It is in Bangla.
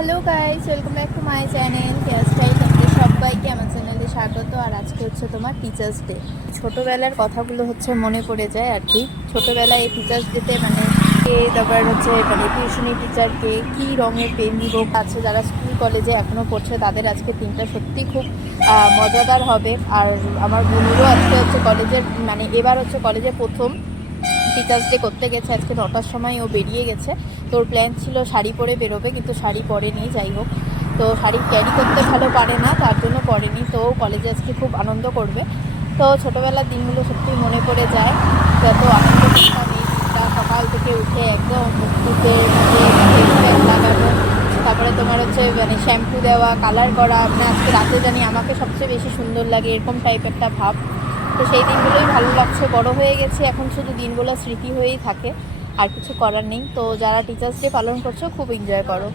Hello guys, welcome back to my channel hairstyle. তোমাদের সবাইকে আমার চ্যানেলে স্বাগত। আর আজকে হচ্ছে তোমার টিচার্স ডে। ছোটোবেলার কথাগুলো হচ্ছে মনে পড়ে যায় আর কি। ছোটোবেলায় এই টিচার্স ডেতে তারপর হচ্ছে টিউশনি টিচারকে কী রঙের পেন দিব আছে, যারা স্কুল কলেজে এখনও পড়ছে তাদের আজকে দিনটা সত্যি খুব মজাদার হবে। আর আমার বোনেরও আজকে হচ্ছে কলেজের এবার হচ্ছে কলেজে প্রথম টিচার্স ডে করতে গেছে। আজকে 9টার সময় ও বেরিয়ে গেছে। তোর প্ল্যান ছিল শাড়ি পরে বেরোবে, কিন্তু শাড়ি পরেনি। যাই হোক, তো শাড়ি ক্যারি করতে ভালো পারে না, তার জন্য পরেনি। তো কলেজে আজকে খুব আনন্দ করবে। তো ছোটোবেলার দিনগুলো সত্যি মনে পড়ে যায়, যত আনন্দ করতাম এই দিনটা। সকাল থেকে উঠে একদম মুখের মধ্যে ফেস প্যাক লাগানো, তারপরে তোমার হচ্ছে শ্যাম্পু দেওয়া, কালার করা। আজকে রাতে জানি আমাকে সবচেয়ে বেশি সুন্দর লাগে, এরকম টাইপ একটা ভাব। তো সেই দিনগুলোই ভালো লাগছে। বড় হয়ে গেছে এখন, শুধু দিনগুলো স্মৃতি হয়েই থাকে, আর কিছু করার নেই। তো যারা টিচার্স ডে পালন করছো খুব এনজয় করো।